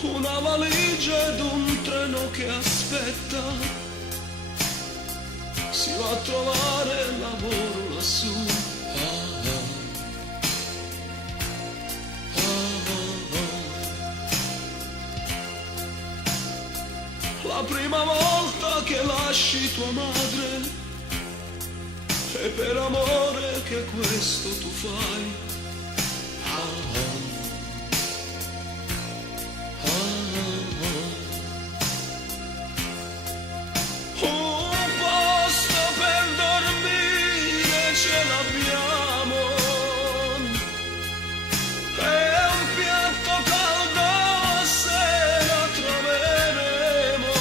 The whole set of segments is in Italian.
una valigia ed un treno che aspetta, si va a trovare lavoro lassù. La prima volta che lasci tua madre è per amore che questo tu fai. Un posto per dormire ce l'abbiamo, e un piatto caldo se la troveremo,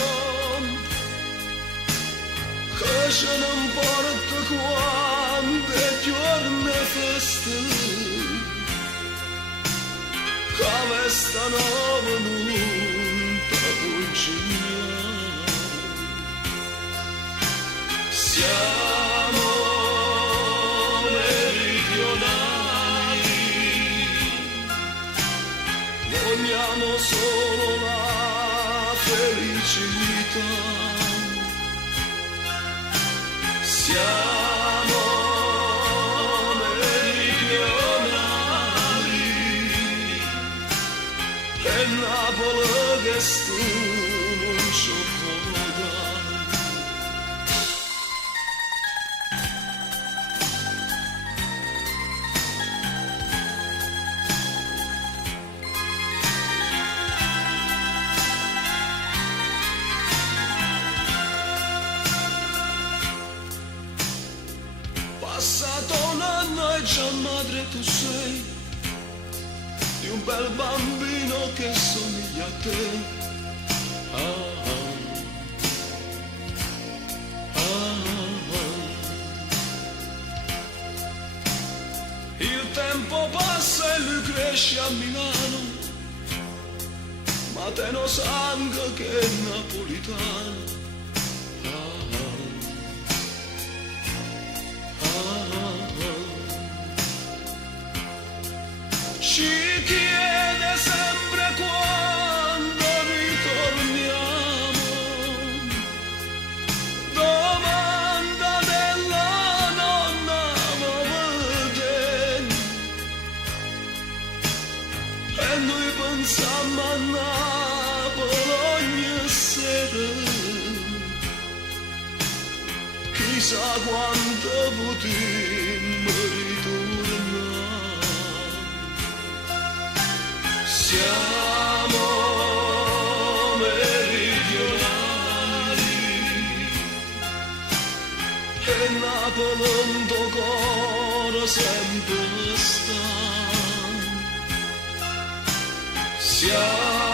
che ce ne importa quando è giorno feste, che questa nuova non t'avvicina. Siamo meridionali, vogliamo solo la felicità. Siamo meridionali e Napoli che stu non ci può dare. Passato un anno e già madre tu sei di un bel bambino che somiglia a te. Il tempo passa e lui cresce a Milano, ma te no sangue che è napolitano. Ci chiede sempre quando ritorniamo, domanda della nonna Vovede, e noi pensiamo a Napoli ogni sera, chissà quanto potremmo ritornare. Siamo meridionali e Napoli in tuo cuore sempre sta. Siamo